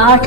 8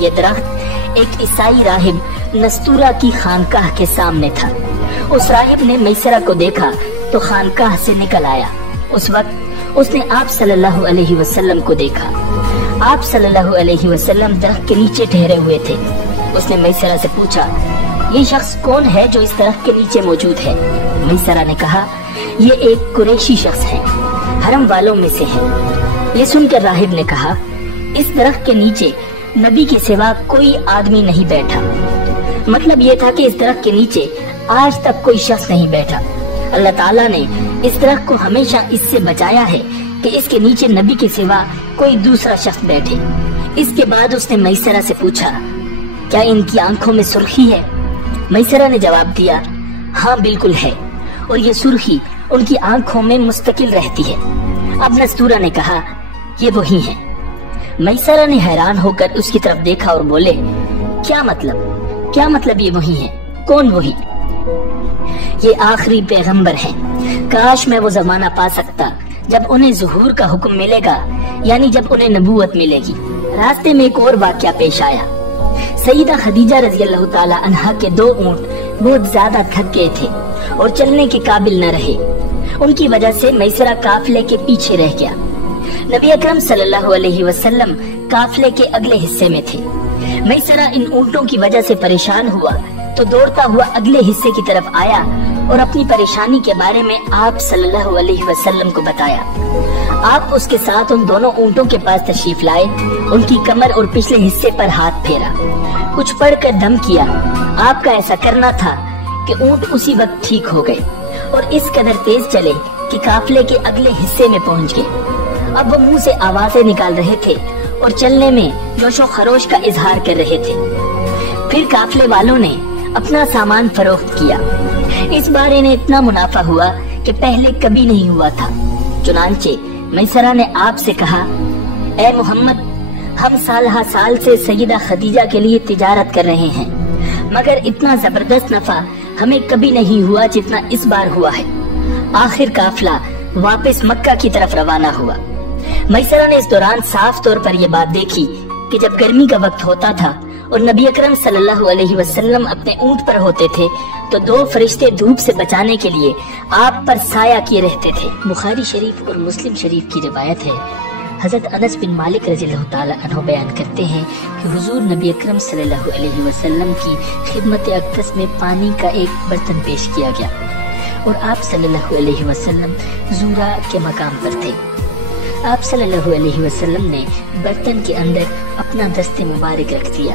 یہ درخت ایک عیسائی راہب نستورہ کی خانقاہ کے سامنے تھا۔ اس راہب نے میسرہ کو دیکھا تو خانقاہ سے نکل آیا۔ اس وقت اس نے آپ صلی اللہ علیہ وسلم کو دیکھا۔ آپ صلی اللہ علیہ وسلم درخت کے نیچے ٹھہرے ہوئے تھے۔ اس نے میسرہ سے پوچھا، یہ شخص کون ہے جو اس درخت کے نیچے موجود ہے؟ میسرہ نے کہا، یہ ایک قریشی شخص ہے، حرم والوں میں سے ہے۔ یہ سن کر راہب نے کہا، اس درخت کے نیچے نبی کے سوا کوئی آدمی نہیں بیٹھا۔ مطلب یہ تھا کہ اس درخت کے نیچے آج تک کوئی شخص نہیں بیٹھا۔ اللہ تعالیٰ نے اس درخت کو ہمیشہ اس سے بچایا ہے کہ اس کے نیچے نبی کے سوا کوئی دوسرا شخص بیٹھے۔ اس کے بعد اس نے میسرہ سے پوچھا، کیا ان کی آنکھوں میں سرخی ہے؟ میسرہ نے جواب دیا، ہاں بالکل ہے، اور یہ سرخی ان کی آنکھوں میں مستقل رہتی ہے۔ اب نستورہ نے کہا، یہ وہی ہیں۔ میسرہ نے حیران ہو کر اس کی طرف دیکھا اور بولے، کیا مطلب یہ وہی ہیں؟ کون وہی؟ یہ آخری پیغمبر ہیں۔ کاش میں وہ زمانہ پا سکتا جب انہیں ظہور کا حکم ملے گا، یعنی جب انہیں نبوت ملے گی۔ راستے میں ایک اور واقعہ پیش آیا۔ سیدہ خدیجہ رضی اللہ تعالی عنہا کے 2 اونٹ بہت زیادہ تھک گئے تھے اور چلنے کے قابل نہ رہے۔ ان کی وجہ سے میسرہ قافلے کے پیچھے رہ گیا۔ نبی اکرم صلی اللہ علیہ وسلم قافلے کے اگلے حصے میں تھے۔ میسرہ ان اونٹوں کی وجہ سے پریشان ہوا تو دوڑتا ہوا اگلے حصے کی طرف آیا اور اپنی پریشانی کے بارے میں آپ صلی اللہ علیہ وسلم کو بتایا۔ آپ اس کے ساتھ ان دونوں اونٹوں کے پاس تشریف لائے، ان کی کمر اور پچھلے حصے پر ہاتھ پھیرا، کچھ پڑھ کر دم کیا۔ آپ کا ایسا کرنا تھا کہ اونٹ اسی وقت ٹھیک ہو گئے اور اس قدر تیز چلے کہ قافلے کے اگلے حصے میں پہنچ گئے۔ اب وہ منہ سے آوازیں نکال رہے تھے اور چلنے میں جوش و خروش کا اظہار کر رہے تھے۔ پھر قافلے والوں نے اپنا سامان فروخت کیا۔ اس بار انہیں اتنا منافع ہوا کہ پہلے کبھی نہیں ہوا تھا۔ چنانچہ میسرہ نے آپ سے کہا، اے محمد، ہم سال ہا سال سے سیدہ خدیجہ کے لیے تجارت کر رہے ہیں، مگر اتنا زبردست نفع ہمیں کبھی نہیں ہوا جتنا اس بار ہوا ہے۔ آخر قافلہ واپس مکہ کی طرف روانہ ہوا۔ میسرہ نے اس دوران صاف طور پر یہ بات دیکھی کہ جب گرمی کا وقت ہوتا تھا اور نبی اکرم صلی اللہ علیہ وسلم اپنے اونٹ پر ہوتے تھے تو 2 فرشتے دھوپ سے بچانے کے لیے آپ پر سایہ کیے رہتے تھے۔ بخاری شریف اور مسلم شریف کی روایت ہے، حضرت انس بن مالک رضی اللہ تعالی عنہ بیان کرتے ہیں کہ حضور نبی اکرم صلی اللہ علیہ وسلم کی خدمت اقدس میں پانی کا ایک برتن پیش کیا گیا اور آپ صلی اللہ علیہ وسلم زورا کے مقام پر تھے۔ آپ صلی اللہ علیہ وسلم نے برتن کے اندر اپنا دست مبارک رکھ دیا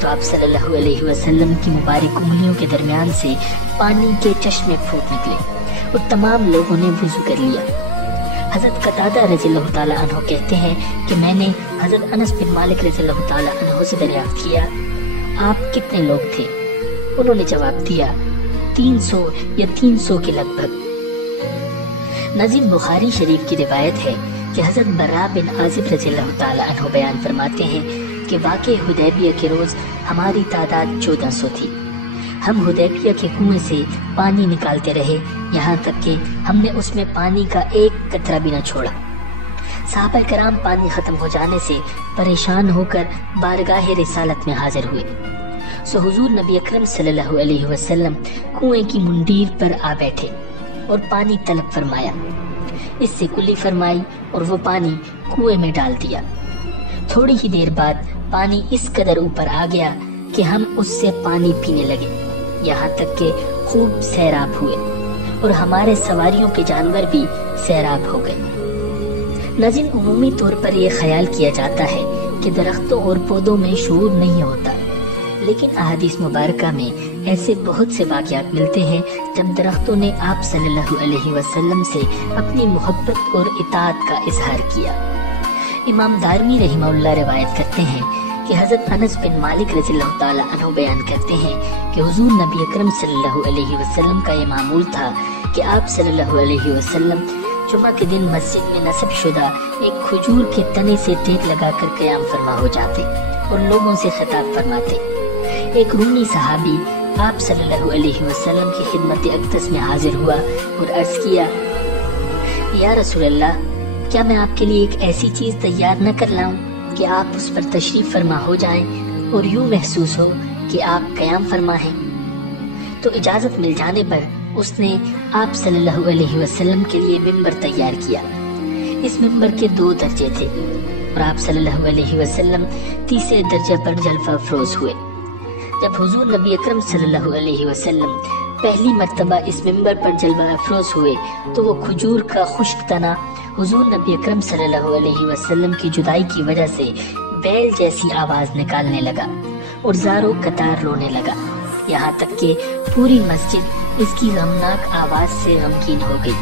تو آپ صلی اللہ علیہ وسلم کی مبارک انگلیوں کے درمیان سے پانی کے چشمے پھوٹ نکلے اور تمام لوگوں نے وضو کر لیا۔ حضرت قتادہ رضی اللہ تعالیٰ عنہ کہتے ہیں کہ میں نے حضرت انس بن مالک رضی اللہ تعالیٰ عنہ سے دریافت کیا، آپ کتنے لوگ تھے؟ انہوں نے جواب دیا، 300 یا 300 کے لگ بھگ۔ ناظرین، بخاری شریف کی روایت ہے کہ حضرت برا بن عازب رضی اللہ تعالیٰ عنہ بیان فرماتے ہیں کہ واقع حدیبیہ کے روز ہماری تعداد 1400 تھی۔ ہم حدیبیہ کے کنویں سے پانی نکالتے رہے یہاں تک کہ ہم نے اس میں پانی کا ایک قطرہ بھی نہ چھوڑا۔ صحابہ کرام پانی ختم ہو جانے سے پریشان ہو کر بارگاہ رسالت میں حاضر ہوئے۔ سو حضور نبی اکرم صلی اللہ علیہ وسلم کنویں کی منڈیر پر آ بیٹھے اور پانی طلب فرمایا۔ اس سے کلی فرمائی اور وہ پانی کنویں میں ڈال دیا۔ تھوڑی ہی دیر بعد پانی اس قدر اوپر آ گیا کہ ہم اس سے پانی پینے لگے، یہاں تک کہ خوب سیراب ہوئے اور ہمارے سواریوں کے جانور بھی سیراب ہو گئے۔ ناظرین، عمومی طور پر یہ خیال کیا جاتا ہے کہ درختوں اور پودوں میں شعور نہیں ہوتا، لیکن احادیث مبارکہ میں ایسے بہت سے واقعات ملتے ہیں جب درختوں نے آپ صلی اللہ علیہ وسلم سے اپنی محبت اور اطاعت کا اظہار کیا۔ امام دارمی رحمہ اللہ روایت کرتے ہیں کہ حضرت انس بن مالک رضی اللہ تعالی عنہ بیان کرتے ہیں کہ حضور نبی اکرم صلی اللہ علیہ وسلم کا یہ معمول تھا کہ آپ صلی اللہ علیہ وسلم جمعہ کے دن مسجد میں نصب شدہ ایک کھجور کے تنے سے ٹیک لگا کر قیام فرما ہو جاتے اور لوگوں سے خطاب فرماتے۔ ایک رومی صحابی آپ صلی اللہ علیہ وسلم کی خدمت اقدس میں حاضر ہوا اور عرض کیا، یا رسول اللہ، کیا میں آپ کے لیے ایک ایسی چیز تیار نہ کر لاؤں کہ آپ اس پر تشریف فرما ہو جائیں اور یوں محسوس ہو کہ آپ قیام فرما ہیں۔ تو اجازت مل جانے پر اس نے آپ صلی اللہ علیہ وسلم کے لیے ممبر تیار کیا۔ اس ممبر کے 2 درجے تھے اور آپ صلی اللہ علیہ وسلم تیسرے درجے پر جلوہ افروز ہوئے۔ جب حضور نبی اکرم صلی اللہ علیہ وسلم پہلی مرتبہ اس ممبر پر جلوہ افروز ہوئے تو وہ کھجور کا خشک تنا حضور نبی اکرم صلی اللہ علیہ وسلم کی جدائی کی وجہ سے بیل جیسی آواز نکالنے لگا اور زاروں قطار رونے لگا، یہاں تک کہ پوری مسجد اس کی غمناک آواز سے غمگین ہو گئی۔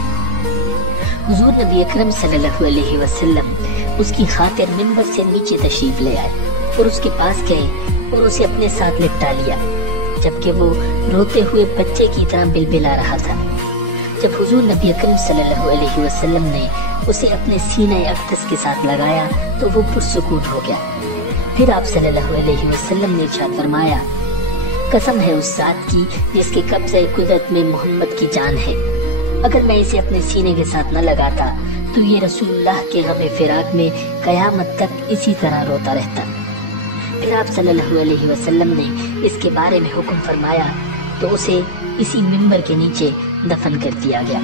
حضور نبی اکرم صلی اللہ علیہ وسلم اس کی خاطر ممبر سے نیچے تشریف لے آئے اور اس کے پاس گئے اور اسے اپنے ساتھ لپٹا لیا، جبکہ وہ روتے ہوئے بچے کی طرح بلبلا رہا تھا۔ جب حضور نبی اکرم صلی اللہ علیہ وسلم نے اسے اپنے سینہ اقدس کے ساتھ لگایا تو وہ پرسکون ہو گیا۔ پھر آپ صلی اللہ علیہ وسلم نے ارشاد فرمایا، قسم ہے اس ذات کی جس کے قبضہ قدرت میں محمد کی جان ہے، اگر میں اسے اپنے سینے کے ساتھ نہ لگاتا تو یہ رسول اللہ کے غم فراق میں قیامت تک اسی طرح روتا رہتا۔ پھر آپ صلی اللہ علیہ وسلم نے اس کے بارے میں حکم فرمایا تو اسے اسی ممبر کے نیچے دفن کر دیا گیا۔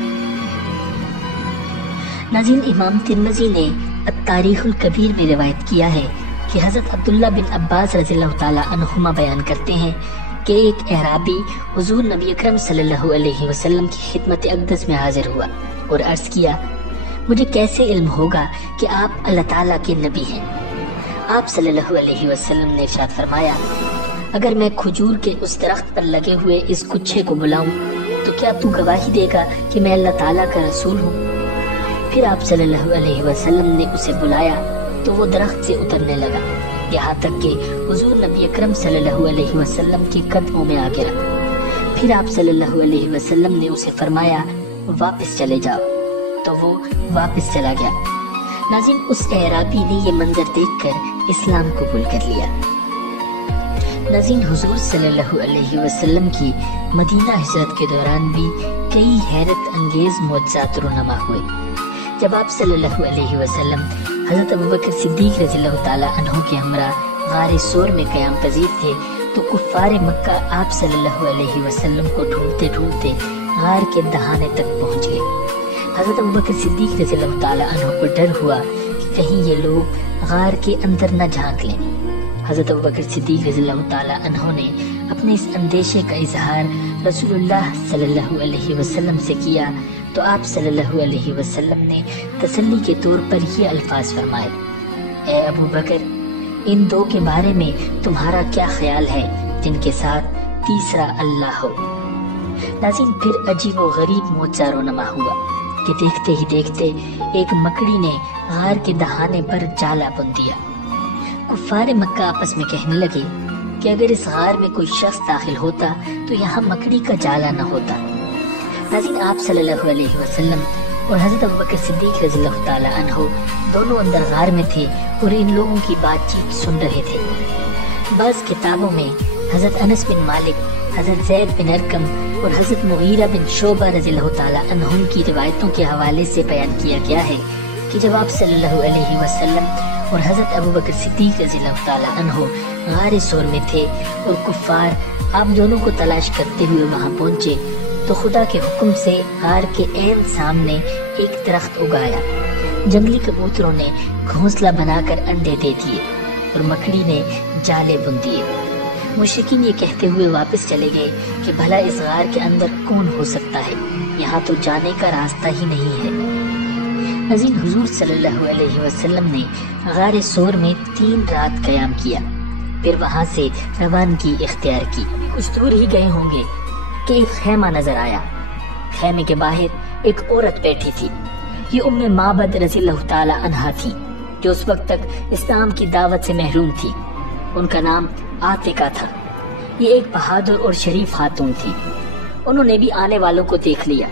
ناظرین، امام ترمذی نے التاریخ الکبیر میں روایت کیا ہے کہ حضرت عبداللہ بن عباس رضی اللہ تعالی عنہما بیان کرتے ہیں کہ ایک اعرابی حضور نبی اکرم صلی اللہ علیہ وسلم کی خدمت اقدس میں حاضر ہوا اور عرض کیا، مجھے کیسے علم ہوگا کہ آپ اللہ تعالیٰ کے نبی ہیں؟ آپ صلی اللہ علیہ وسلم نے ارشاد فرمایا، اگر میں کھجور کے اس درخت پر لگے ہوئے اس گچھے کو بلاؤں تو کیا تو گواہی دے گا کہ میں اللہ تعالیٰ کا رسول ہوں؟ پھر آپ صلی اللہ علیہ وسلم نے اسے بلایا تو وہ درخت سے اترنے لگا، یہاں تک کہ حضور نبی اکرم صلی اللہ علیہ وسلم کے قدموں میں آ گرا۔ پھر آپ صلی اللہ علیہ وسلم نے اسے فرمایا، واپس چلے جاؤ، تو وہ واپس چلا گیا۔ ناظرین، اس اعرابی نے یہ منظر دیکھ کر اسلام قبول کر لیا۔ ناظرین، حضور صلی اللہ علیہ وسلم کی مدینہ ہجرت کے دوران بھی کئی حیرت انگیز معجزات رونما ہوئے۔ جب آپ صلی اللہ علیہ وسلم حضرت ابوبکر صدیق رضی اللہ تعالیٰ عنہ کے ہمراہ غار ثور میں قیام پذیر تھے تو کفار مکہ آپ صلی اللہ علیہ وسلم کو ڈھونڈتے ڈھونڈتے غار کے دہانے تک پہنچ گئے۔ حضرت ابوبکر صدیق رضی اللہ تعالیٰ عنہ کو ڈر ہوا کہ کہیں یہ لوگ غار کے اندر نہ جھانک لیں۔ حضرت ابوبکر صدیق رضی اللہ تعالیٰ عنہ نے اپنے اس اندیشے کا اظہار رسول اللہ صلی اللہ علیہ وسلم سے کیا تو آپ صلی اللہ علیہ وسلم نے تسلی کے طور پر یہ الفاظ فرمائے، اے ابو بکر، ان دو کے بارے میں تمہارا کیا خیال ہے جن کے ساتھ تیسرا اللہ ہو؟ ناظرین، پھر عجیب و غریب معجزہ رونما ہوا کہ دیکھتے ہی دیکھتے ایک مکڑی نے غار کے دہانے پر جالا بن دیا۔ کفار مکہ آپس میں کہنے لگے کہ اگر اس غار میں کوئی شخص داخل ہوتا تو یہاں مکڑی کا جالا نہ ہوتا۔ ناظرین، آپ صلی اللہ علیہ وسلم اور حضرت ابوبکر صدیق رضی اللہ تعالی عنہ دونوں اندر غار میں تھے اور ان لوگوں کی بات چیت سن رہے تھے۔ بعض کتابوں میں حضرت انس بن مالک، حضرت زید بن ارقم اور حضرت مغیرہ بن شعبہ رضی اللہ تعالی عنہم کی روایتوں کے حوالے سے بیان کیا گیا ہے کہ جب آپ صلی اللہ علیہ وسلم اور حضرت ابوبکر صدیق رضی اللہ تعالی عنہ غار ثور میں تھے اور کفار آپ دونوں کو تلاش کرتے ہوئے وہاں پہنچے تو خدا کے حکم سے غار کے عین سامنے ایک درخت اگایا۔ جنگلی کبوتروں نے گھونسلہ بنا کر انڈے دے دیے اور مکڑی نے جالے بن دیے۔ مشرکین یہ کہتے ہوئے واپس چلے گئے کہ بھلا اس غار کے اندر کون ہو سکتا ہے، یہاں تو جانے کا راستہ ہی نہیں ہے۔ ناظرین، حضور صلی اللہ علیہ وسلم نے غار ثور میں 3 رات قیام کیا، پھر وہاں سے روانگی اختیار کی۔ کچھ دور ہی گئے ہوں گے کہ ایک خیمہ نظر آیا۔ خیمے کے باہر ایک عورت بیٹھی تھی، یہ ام معبد رضی اللہ تعالی عنہا تھی، جو اس وقت تک اسلام کی دعوت سے محروم تھی۔ ان کا نام عاتقہ تھا۔ یہ ایک بہادر اور شریف خاتون تھی۔ انہوں نے بھی آنے والوں کو دیکھ لیا۔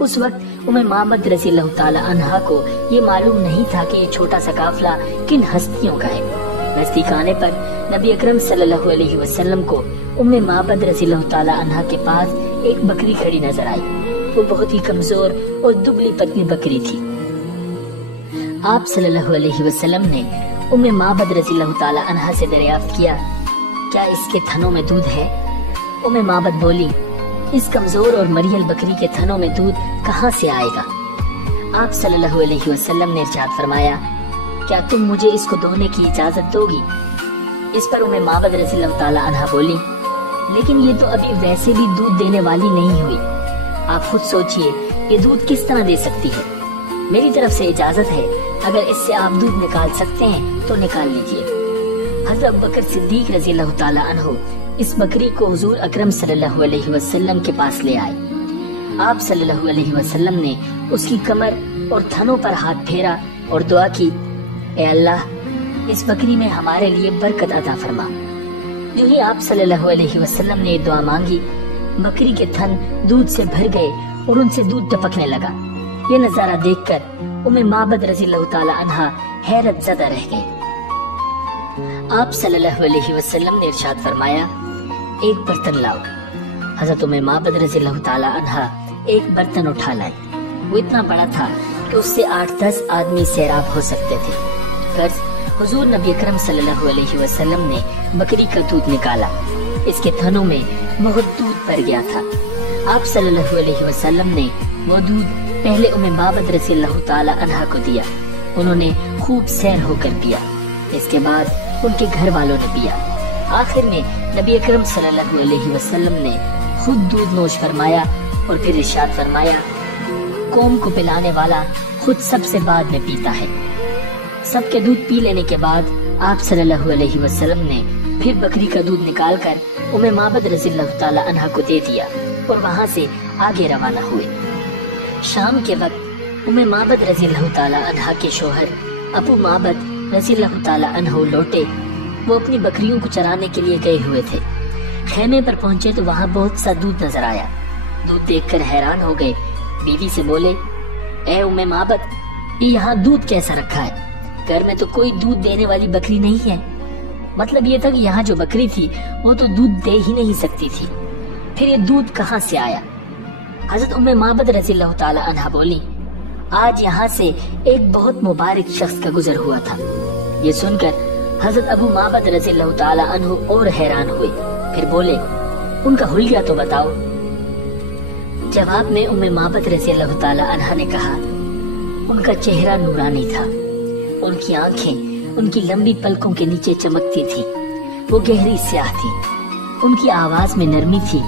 اس وقت ام معبد رضی اللہ تعالی عنہا کو یہ معلوم نہیں تھا کہ یہ چھوٹا سا قافلہ کن ہستیوں کا ہے۔ نزدیک آنے پر نبی اکرم صلی اللہ علیہ وسلم کو ام معبد رضی اللہ تعالی عنہا کے پاس ایک بکری کھڑی نظر آئی۔ وہ بہت ہی کمزور اور دبلی پتلی بکری تھی۔ آپ صلی اللہ علیہ وسلم نے ام معبد رضی اللہ تعالی عنہا سے دریافت کیا کیا اس کے تھنوں میں دودھ ہے؟ معبد بولی اس کمزور اور مریل بکری کے تھنوں میں دودھ کہاں سے آئے گا؟ آپ صلی اللہ علیہ وسلم نے ارشاد فرمایا کیا تم مجھے اس کو دھونے کی اجازت دو گی؟ اس پر معبد رضی اللہ تعالی عنہ بولی لیکن یہ تو ابھی ویسے بھی دودھ دینے والی نہیں ہوئی، آپ خود سوچئے یہ دودھ کس طرح دے سکتی ہے؟ میری طرف سے اجازت ہے، اگر اس سے آپ دودھ نکال سکتے ہیں تو نکال لیجئے۔ حضرت ابوبکر صدیق رضی اللہ تعالی عنہ اس بکری کو حضور اکرم صلی اللہ علیہ وسلم کے پاس لے آئے۔ آپ صلی اللہ علیہ وسلم نے اس کی کمر اور تھنوں پر ہاتھ پھیرا اور دعا کی، اے اللہ اس بکری میں ہمارے لیے برکت عطا فرما۔ جو ہی آپ صلی اللہ علیہ وسلم نے دعا مانگی، بکری کے تھن دودھ سے بھر گئے اور ان سے دودھ ٹپکنے لگا۔ یہ نظارہ دیکھ کر معبد رضی اللہ تعالی عنہ حیرت زدہ رہ گئے۔ آپ صلی اللہ علیہ وسلم نے ارشاد فرمایا ایک برتن لاؤ۔ حضرت معبد رضی اللہ تعالی عنہ ایک برتن اٹھا لائے۔ وہ اتنا بڑا تھا کہ اس سے 8-10 آدمی سیراب ہو سکتے تھے۔ غرض حضور نبی اکرم صلی اللہ علیہ وسلم نے بکری کا دودھ نکالا، اس کے تھنوں میں بہت دودھ بھر گیا تھا۔ آپ صلی اللہ علیہ وسلم نے وہ دودھ پہلے معبد رضی اللہ تعالی عنہ کو دیا، انہوں نے خوب سیر ہو کر پیا، اس کے بعد ان کے گھر والوں نے پیا۔ آخر میں نبی اکرم صلی اللہ علیہ وسلم نے خود دودھ نوش فرمایا اور پھر ارشاد فرمایا قوم کو پلانے والا خود سب سے بعد میں پیتا ہے۔ سب کے دودھ پی لینے کے بعد آپ صلی اللہ علیہ وسلم نے پھر بکری کا دودھ نکال کر معبد رضی اللہ تعالی عنہ کو دے دیا اور وہاں سے آگے روانہ ہوئے۔ شام کے وقت معبد رضی اللہ تعالی عنہ کے شوہر ابو معبد رضی اللہ تعالی عنہ لوٹے۔ وہ اپنی بکریوں کو چرانے کے لیے گئے ہوئے تھے۔ خیمے پر پہنچے تو وہاں بہت سا دودھ نظر آیا۔ دودھ دیکھ کر حیران ہو گئے، بیوی سے بولے اے معبد یہ یہاں دودھ کیسا رکھا ہے؟ گھر میں تو کوئی دودھ دینے والی بکری نہیں ہے۔ مطلب یہ تھا کہ یہاں جو بکری تھی وہ تو دودھ دے ہی نہیں سکتی تھی، پھر یہ دودھ کہاں سے آیا؟ حضرت معبد رضی اللہ تعالی عنہ بولی آج یہاں سے ایک بہت مبارک شخص کا گزر ہوا تھا۔ یہ سن کر حضرت ابو معبد رضی اللہ تعالی عنہ اور حیران ہوئے، پھر بولے ان کا حلیہ تو بتاؤ۔ جواب میں معبد رضی اللہ تعالی عنہ نے کہا ان کا چہرہ نورانی تھا، ان کی آنکھیں ان کی لمبی پلکوں کے نیچے چمکتی تھی، وہ گہری سیاہ تھی، ان کی آواز میں نرمی تھی،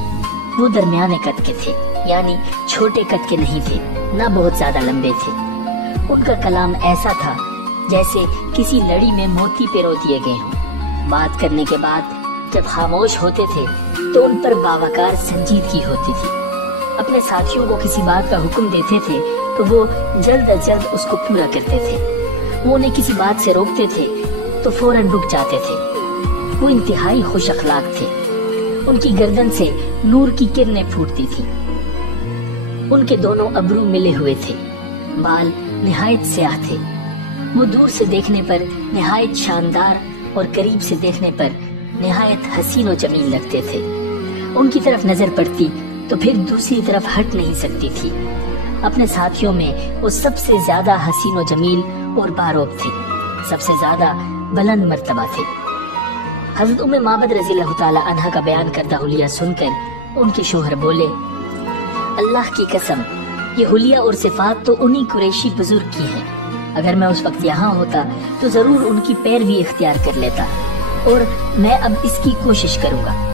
وہ درمیانے قد کے تھے، یعنی چھوٹے قد کے نہیں تھے، نہ بہت زیادہ لمبے تھے۔ ان کا کلام ایسا تھا جیسے کسی لڑی میں موتی پیرو دیے گئے ہوں۔ بات کرنے کے بعد جب خاموش ہوتے تھے تو ان پر باوقار سنجیدگی ہوتی تھی۔ اپنے ساتھیوں کو کسی بات کا حکم دیتے تھے تو وہ جلد از جلد اس کو پورا کرتے تھے، وہ انہیں کسی بات سے روکتے تھے تو فوراً رک جاتے تھے۔ وہ انتہائی خوش اخلاق تھے، ان کی گردن سے نور کی کرنیں پھوٹتی تھی، ان کے دونوں ابرو ملے ہوئے تھے، بال نہایت سیاہ تھے، وہ دور سے دیکھنے پر نہایت شاندار اور قریب سے دیکھنے پر نہایت حسین و جمیل لگتے تھے۔ ان کی طرف نظر پڑتی تو پھر دوسری طرف ہٹ نہیں سکتی تھی۔ اپنے ساتھیوں میں وہ سب سے زیادہ حسین و جمیل اور باروب تھے، سب سے زیادہ بلند مرتبہ تھے۔ حضرت معبد رضی اللہ تعالی عنہ کا بیان کردہ حلیہ سن کر ان کے شوہر بولے اللہ کی قسم یہ حلیہ اور صفات تو انہی قریشی بزرگ کی ہیں، اگر میں اس وقت یہاں ہوتا تو ضرور ان کی پیروی اختیار کر لیتا، اور میں اب اس کی کوشش کروں گا۔